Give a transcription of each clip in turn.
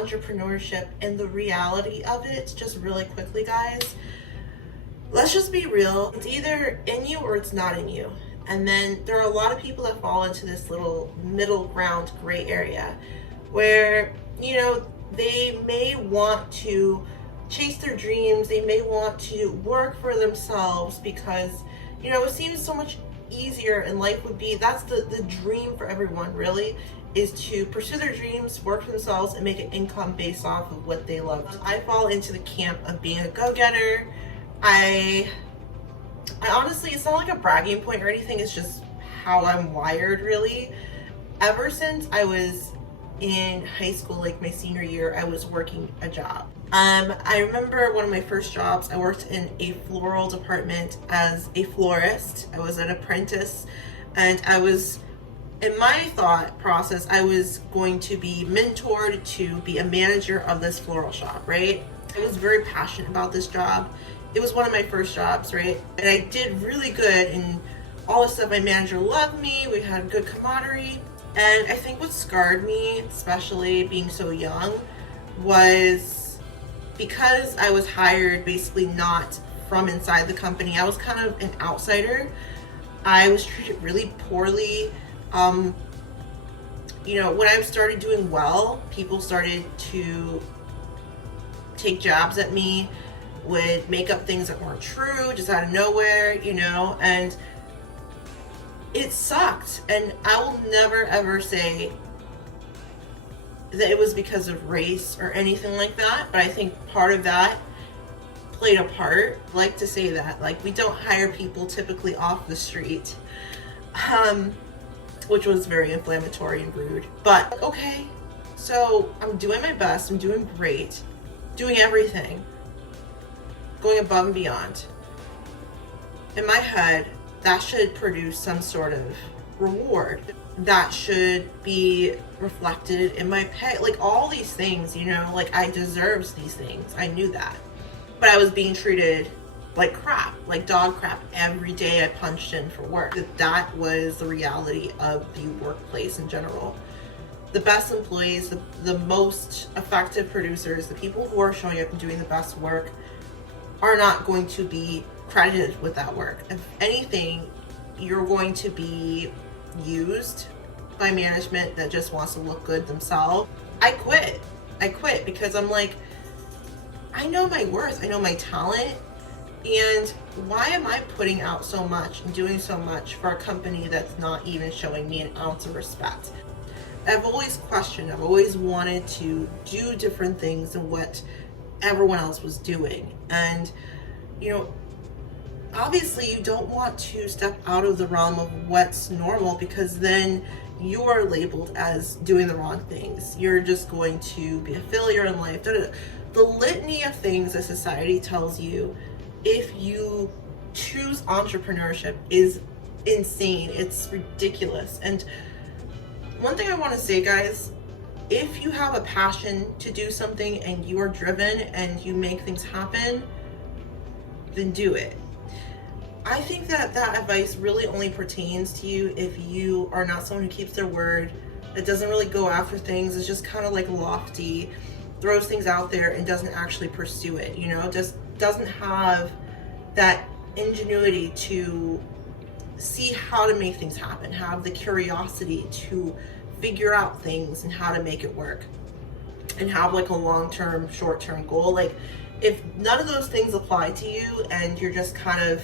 entrepreneurship and the reality of it, just really quickly, guys. Let's just be real. It's either in you or it's not in you. And then there are a lot of people that fall into this little middle ground gray area where, you know, they may want to chase their dreams. They may want to work for themselves because, you know, it seems so much easier and life would be, that's the dream for everyone really, is to pursue their dreams, work for themselves, and make an income based off of what they love. I fall into the camp of being a go-getter. I honestly, it's not like a bragging point or anything, it's just how I'm wired really. Ever since I was in high school, like my senior year, I was working a job. I remember one of my first jobs, I worked in a floral department as a florist. I was an apprentice, and I was, in my thought process, I was going to be mentored to be a manager of this floral shop, right? I was very passionate about this job. It was one of my first jobs, right? And I did really good and all this stuff. My manager loved me. We had good camaraderie. And I think what scarred me, especially being so young, was because I was hired basically not from inside the company. I was kind of an outsider. I was treated really poorly. You know, when I started doing well, people started to take jabs at me, would make up things that weren't true just out of nowhere, you know, and it sucked. And I will never ever say that it was because of race or anything like that, but I think part of that played a part. I like to say that, like, we don't hire people typically off the street, which was very inflammatory and rude. But okay, so I'm doing my best, I'm doing great, doing everything, going above and beyond. In my head, that should produce some sort of reward. That should be reflected in my pay. Like all these things, you know, like I deserved these things. I knew that. But I was being treated like crap, like dog crap every day I punched in for work. That was the reality of the workplace in general. The best employees, the most effective producers, the people who are showing up and doing the best work are not going to be credited with that work. If anything, you're going to be used by management that just wants to look good themselves. I quit because I'm like, I know my worth, I know my talent, and why am I putting out so much and doing so much for a company that's not even showing me an ounce of respect? I've always questioned, I've always wanted to do different things than what everyone else was doing. And, you know, obviously you don't want to step out of the realm of what's normal, because then you are labeled as doing the wrong things. You're just going to be a failure in life. The litany of things that society tells you if you choose entrepreneurship is insane. It's ridiculous. And one thing I want to say, guys, if you have a passion to do something and you are driven and you make things happen, then do it. I think that that advice really only pertains to you if you are not someone who keeps their word, that doesn't really go after things, is just kind of like lofty, throws things out there and doesn't actually pursue it, you know, just doesn't have that ingenuity to see how to make things happen, have the curiosity to figure out things and how to make it work, and have like a long-term, short-term goal. Like, if none of those things apply to you and you're just kind of,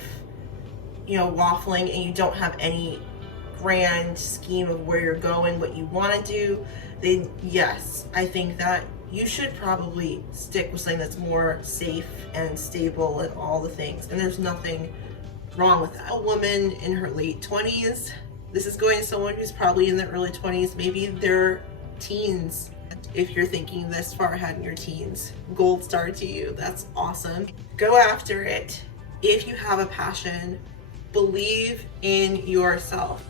you know, waffling and you don't have any grand scheme of where you're going, what you want to do, then yes, I think that you should probably stick with something that's more safe and stable and all the things. And there's nothing wrong with that. A woman in her late 20s, this is going to someone who's probably in their early 20s, maybe they're teens. If you're thinking this far ahead in your teens, gold star to you. That's awesome. Go after it. If you have a passion, believe in yourself.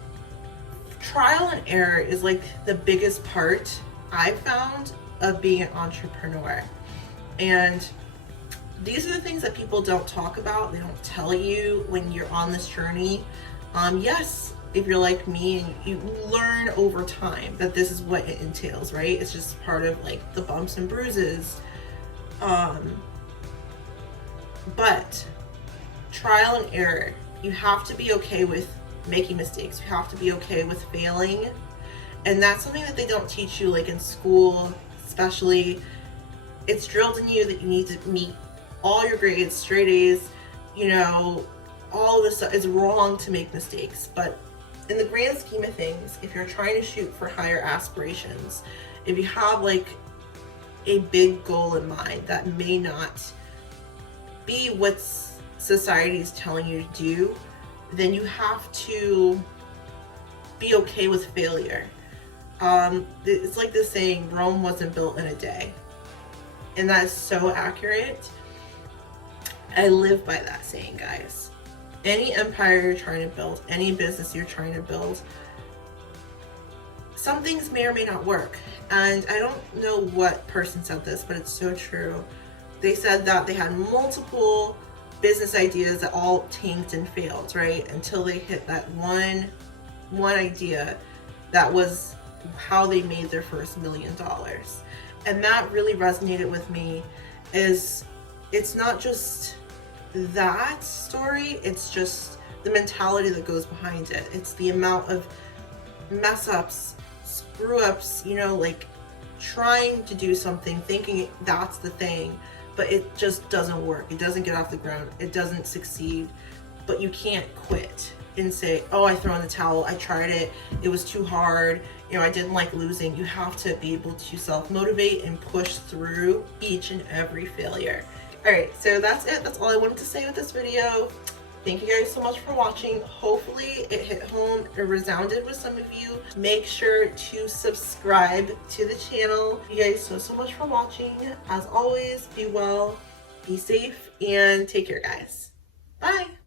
Trial and error is like the biggest part I've found of being an entrepreneur. And these are the things that people don't talk about. They don't tell you when you're on this journey. Yes, if you're like me and you learn over time that this is what it entails, right? It's just part of like the bumps and bruises. But trial and error, you have to be okay with making mistakes. You have to be okay with failing. And that's something that they don't teach you like in school, especially. It's drilled in you that you need to meet all your grades, straight A's, you know, all of this stuff. Is wrong to make mistakes. But in the grand scheme of things, if you're trying to shoot for higher aspirations, if you have like a big goal in mind that may not be what society is telling you to do, then you have to be okay with failure. It's like this saying, Rome wasn't built in a day. And that is so accurate. I live by that saying, guys. Any empire you're trying to build, any business you're trying to build, some things may or may not work. And I don't know what person said this, but it's so true. They said that they had multiple business ideas that all tanked and failed, right? Until they hit that one idea that was how they made their first $1 million. And that really resonated with me. Is it's not just that story, it's just the mentality that goes behind it. It's the amount of mess ups, screw ups, you know, like trying to do something, thinking that's the thing, but it just doesn't work. It doesn't get off the ground. It doesn't succeed. But you can't quit and say, oh, I throw in the towel. I tried it. It was too hard. You know, I didn't like losing. You have to be able to self-motivate and push through each and every failure. All right, so that's it. That's all I wanted to say with this video. Thank you guys so much for watching. Hopefully it hit home, it resounded with some of you. Make sure to subscribe to the channel. Thank you guys so much for watching. As always, be well, be safe, and take care, guys. Bye.